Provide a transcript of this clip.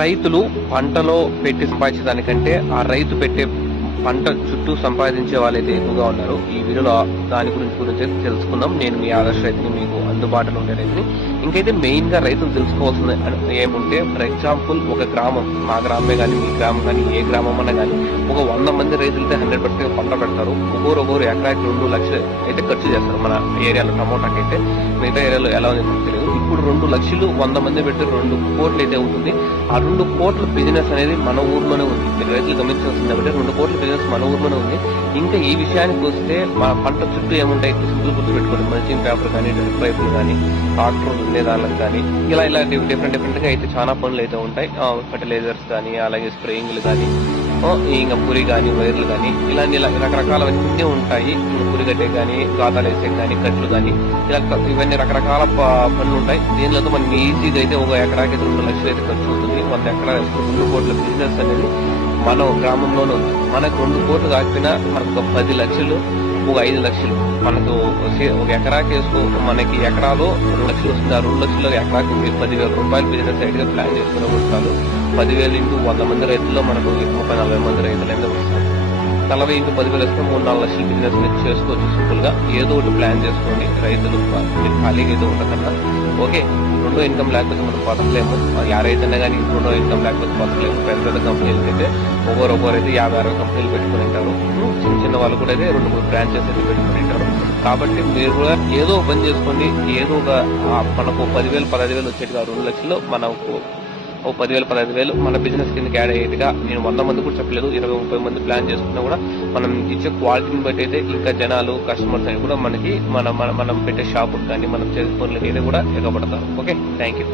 రైతులు పంటలో పెట్టి సంపాదించడానికంటే ఆ రైతు పెట్టే పంట చుట్టూ సంపాదించే వాళ్ళైతే ఎక్కువగా ఉన్నారు. ఈ వీడియోలో దాని గురించి తెలుసుకుందాం. నేను మీ ఆదర్శ రైతుని, మీకు అందుబాటులో ఉండే రైతుని. ఇంకైతే మెయిన్ గా రైతులు తెలుసుకోవాల్సిన ఏముంటే, ఫర్ ఎగ్జాంపుల్ ఒక గ్రామం, మా గ్రామమే కానీ మీ గ్రామం కానీ ఏ గ్రామం అన్నా కానీ ఒక 100 మంది రైతులైతే 100% పంట పెడతారు. ఒక్కొరు ఎకరాకి 2 లక్షలు అయితే ఖర్చు చేస్తారు. మన ఏరియాలో టమోటాకి అయితే, మిగతా ఏరియాలో ఎలా ఉంది తెలియదు. ఇప్పుడు 2 లక్షలు 100 మంది పెడితే 2 కోట్లు అయితే అవుతుంది. ఆ 2 కోట్ల బిజినెస్ అనేది మన ఊర్లోనే ఉంది. మీరు రైతులు గమనించాల్సింది కాబట్టి 2 కోట్ల బిజినెస్ మన ఊర్లోనే ఉంది. ఇంకా ఈ విషయానికి వస్తే, మా పంట చుట్టూ ఏముంటాయి సింపుల్ గుర్తు పెట్టుకోండి. మల్చింగ్ పేపర్ కానీ, డ్రిప్ పైపులు కానీ, ట్రాక్టర్ ఉండేదానికి కానీ, ఇలా డిఫరెంట్ గా అయితే చాలా పనులు అయితే ఉంటాయి. ఫర్టిలైజర్స్ కానీ, అలాగే స్ప్రేయింగ్లు కానీ, ఇంకా పురి కానీ, వైర్లు కానీ, ఇలాంటి రకరకాలవన్నీ ఉంటాయి. పురిగడ్డే కానీ, గాతాలు వేసే కానీ, కట్లు కానీ, ఇవన్నీ రకరకాల పనులు ఉంటాయి. దీనిలో మనం ఈజీగా అయితే ఒక ఎకరాకి 2 లక్షలు అయితే ఖర్చు అవుతుంది. 100 ఎకరాలు 2 కోట్ల బిజినెస్ అనేది మన గ్రామంలోనే ఉంది. మనకు 2 కోట్లు కాకపోయినా మనకు ఒక 10 లక్షలు, ఒక 5 లక్షలు మనకు ఒక ఎకరాకి వేసుకో. మనకి ఎకరాలో 2 లక్షలు వస్తుంది. ఆ 2 లక్షలు ఎకరాకి 10,000 రూపాయలు బిజినెస్ సైడ్ గా ప్లాన్ చేసుకునే వస్తారు. 10,000 ఇంటూ 100 మంది రైతుల్లో మనకు 30-40 మంది రైతులైనా వస్తారు. 40 ఇంటూ 10,000 వస్తే 3-4 లక్షల బిజినెస్ మీరు చేసుకోవచ్చు. సింపుల్ గా ఏదో ఒకటి ప్లాన్ చేసుకోండి. రైతులు ఖాళీగా ఏదో ఉండకన్నా. ఓకే, 2 ఇన్కమ్ లేకపోతే మనం బతకలేము. ఎవరైతేనే కానీ 2 ఇన్కమ్ లేకపోతే బతకలేము. పెద్ద కంపెనీలకి అయితే ఒక్కొక్కరైతే 50-60 కంపెనీలు పెట్టుకుని ఉంటారు. చిన్న వాళ్ళు కూడా అయితే 2-3 బ్రాంచెస్ అయితే పెట్టుకుని ఉంటారు. కాబట్టి మీరు కూడా ఏదో పని చేసుకోండి. ఏదో ఒక మనకు 10,000-15,000 వచ్చేట్టుగా 2 లక్షలు మనకు 10,000-15,000 మన బిజినెస్ కిందకి యాడ్ అయ్యేట్టుగా, నేను 100 మంది కూడా చెప్పలేదు, 20-30 మంది ప్లాన్ చేసుకున్నా కూడా మనం ఇచ్చే క్వాలిటీని బట్టి అయితే ఇంకా జనాలు, కస్టమర్స్ అని కూడా మనకి మనం పెట్టే షాపుకి కానీ, మనం చేసే పనులకి అయితే కూడా ఎగబడతారు. Okay, thank you.